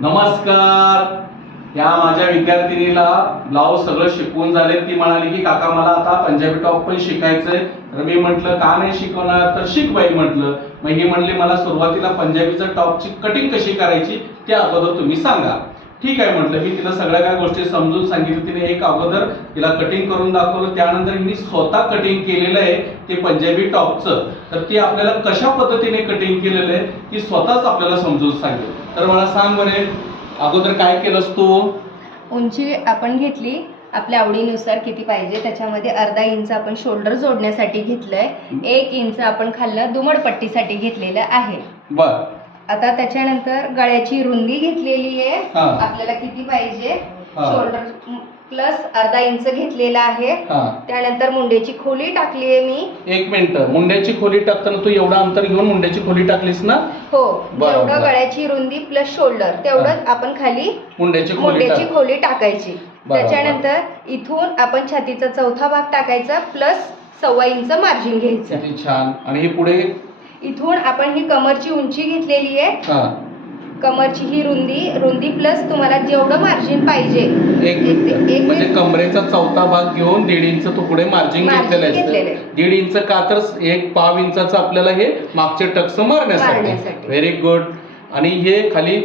नमस्कार. या माझ्या विद्यार्थिनीला ब्लाऊज सगळं शिकवून झाले. ती म्हणाली की काका मला आता पंजाबी टॉप पण शिकायचंय. तर मी म्हटलं का नाही शिकवणार, तर शिक बाई म्हटलं. मग ही म्हणली मला सुरुवातीला पंजाबीचं टॉपची कटिंग कशी करायची ते अगोदर तुम्ही सांगा. ठीक आहे म्हटलं. मी तिला सगळ्या काय गोष्टी समजून सांगितलं. तिने एक अगोदर तिला कटिंग करून दाखवलं. त्यानंतर मी स्वतः कटिंग केलेलं आहे ते पंजाबी टॉपचं. तर ते आपल्याला कशा पद्धतीने कटिंग केलेलं आहे ती स्वतःच आपल्याला समजून सांगेल. तर मला सांग बरे, अगोदर काय केलंस तू? उंची आपण घेतली आपल्या आवडीनुसार किती पाहिजे. त्याच्यामध्ये अर्धा इंच आपण शोल्डर जोडण्यासाठी घेतलंय. 1 इंच आपण खाल्लं दुमडपट्टीसाठी घेतलेलं आहे. बर. आता त्याच्यानंतर गळ्याची रुंदी घेतलेली आहे. हा. आपल्याला किती पाहिजे हा. शोल्डर प्लस अर्धा इंच घेतलेला आहे. हा. त्यानंतर मुंड्याची खोली टाकली आहे मी. 1 मिनिट. मुंड्याची खोली टाकताना तू एवढं अंतर घेऊन मुंड्याची खोली टाकलीस ना? हो. बरोबर. जेवढं गळ्याची रुंदी प्लस शोल्डर तेवढंच आपण खाली मुंड्याची खोली टाकायची. बरोबर. त्याच्यानंतर इथून आपण छातीचा चौथा भाग टाकायचा प्लस 1.25 इंच मार्जिन घ्यायचं. किती छान. आणि हे पुढे इथून आपण ही कमरची उंची घेतलेली आहे. हा. कमरची ही रुंदी प्लस तुम्हाला जेवढं मार्जिन पाहिजे एक म्हणजे कमरेचा चौथा भाग घेऊन 1.5 इंच तू पुढे मार्जिन घेतलेलं आहे. 1.5 इंच का तर 1.5 इंचाचं आपल्याला हे मागचे टक्स मारण्यासाठी. Very good. आणि हे खाली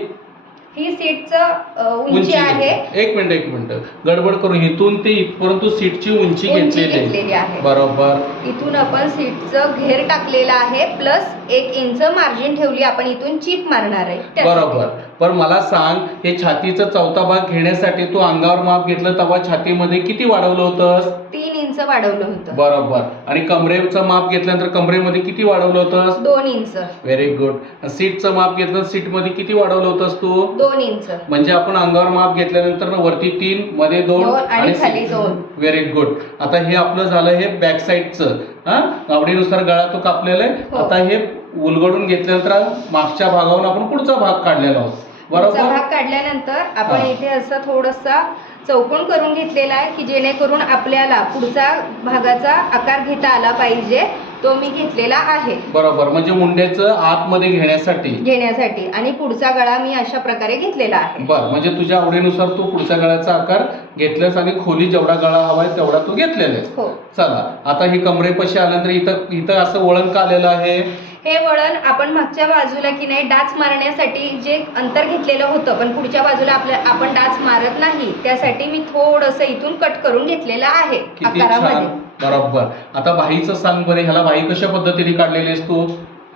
ही सीटचं उंची आहे. एक मिनिट गडबड करू. इथून ते इथपर्यंत सीटची उंची घेतलेली आहे. बरोबर. इथून आपण सीटचं घेर टाकलेला आहे प्लस 1 इंच मार्जिन ठेवली. आपण इथून चिप मारणार आहे. बरोबर. पण मला सांग, हे छातीचा चौथा भाग घेण्यासाठी तू अंगावर माप घेतलं तेव्हा छातीमध्ये किती वाढवलं होतंस? 3 इंच वाढवलं होतं. बरोबर. आणि कमरेचं माप घेतल्यानंतर कमरेमध्ये किती वाढवलं होतंस? 2 इंच. Very good. सीटचं माप घेतलं, सीटमध्ये किती वाढवलं होतंस तू? 2 इंच. म्हणजे आपण अंगावर माप घेतल्यानंतर वरती 3, मध्ये 2 आणि खाली 2. Very good. आता हे आपलं झालं हे बॅक साईडचं. हा, आवडीनुसार गळा तो कापलेला आहे. आता हे उलगडून घेतल्यानंतर मागच्या भागावरून आपण पुढचा भाग काढलेला आहोत. बरोबर. भाग काढल्यानंतर आपण इथे असं थोडासा चौकोन करून घेतलेला आहे की जेणेकरून आपल्याला पुढचा भागाचा आकार घेता आला पाहिजे. तो मी घेतलेला आहे. बरोबर. म्हणजे मुंड्याचं आतमध्ये घेण्यासाठी आणि पुढचा गळा मी अशा प्रकारे घेतलेला आहे. बर. म्हणजे तुझ्या आवडीनुसार तू पुढच्या गळ्याचा आकार घेतलास आणि खोली जेवढा गळा हवाय तेवढा तू घेतलेला आहेस. हो. चला, आता ही कमरेपाशी आल्यानंतर इथं असं वळण का आलेलं आहे? हे वळण आपण मागच्या बाजूला की नाही डाच मारण्यासाठी जे अंतर घेतलेलं होतं, पण पुढच्या बाजूला आपण डाच मारत नाही, त्यासाठी मी थोडंसं इथून कट करून घेतलेलं आहे आकारामध्ये. बरोबर. आता बाहीचं सांग बरे. ह्याला बाही कशा पद्धतीने काढलेली आहेस तू?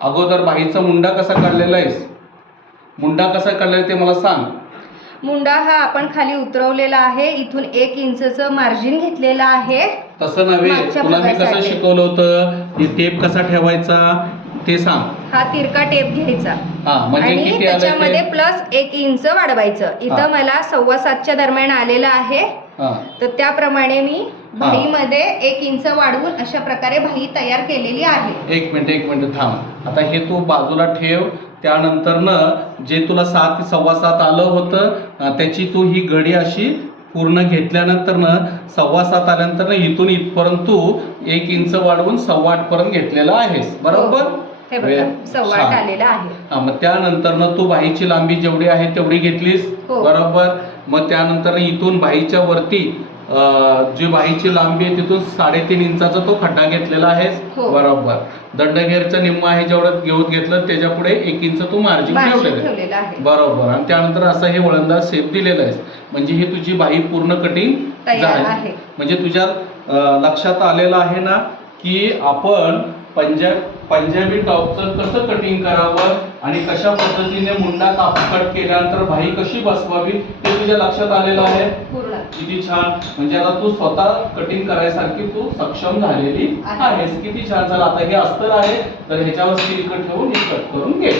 अगोदर बाहीचा मुंडा कसा काढलेला आहेस? मुंडा कसा काढलेला ते मला सांग. मुंडा हा आपण खाली उतरवलेला आहे. इथून 1 इंचचं मार्जिन घेतलेलं आहे. तसं नव्हे, तुला मी कसं शिकवलं होतं, टेप कसा ठेवायचा ते सांग. हा तिरका टेप घ्यायचा आणि त्याच्यामध्ये प्लस 1 इंच वाढवायचं. इथं मला 6.25च्या दरम्यान आलेलं आहे. तर त्याप्रमाणे मी बाहीमध्ये 1 इंच वाढवून अशा प्रकारे बाही तयार केलेली आहे. एक मिनिट थांब. आता हे तू बाजूला ठेव. त्यानंतर जे तुला 7.7 आलं होतं त्याची तू ही घडी अशी पूर्ण घेतल्यानंतर 7.15 आल्यानंतर इथून इथपर्यंत तू 1 इंच वाढवून 8.15 पर्यंत घेतलेला आहेस. बरोबर. हे बघा 8.15 आलेला आहे. मग त्यानंतर तू बाहीची लांबी जेवढी आहे तेवढी घेतलीस. बरोबर. मग त्यानंतर इथून बाहीच्या वरती जी बाहीची लांबी आहे तिथून 3.5 इंचाचा तो खड्डा घेतलेला आहेस. बरोबर. दंडघेरचा निम्मा आहे जेवढं घेतलं त्याच्या पुढे 1 इंच तू मार्जिन ठेवलेलं आहे. बरोबर. आणि त्यानंतर असं हे वळणदार शेप दिलेला आहे. म्हणजे ही तुझी बाही पूर्ण कटिंग झाली. म्हणजे तुझ्या लक्षात आलेलं आहे ना की आपण पंजाबी टॉपचं कसं कटिंग करावं आणि कशा पद्धतीने मुंडा कट केल्यानंतर बाही कशी बसवावी ते तुझ्या लक्षात आलेलं आहे. किती छान. म्हणजे आता तू स्वतः कटिंग करायसारखी तू सक्षम झालेली आहेस. किती छान. झालं. आता हे अस्तर आहे तर ह्याच्यावर सिल्क ठेवून हे कट करून घे.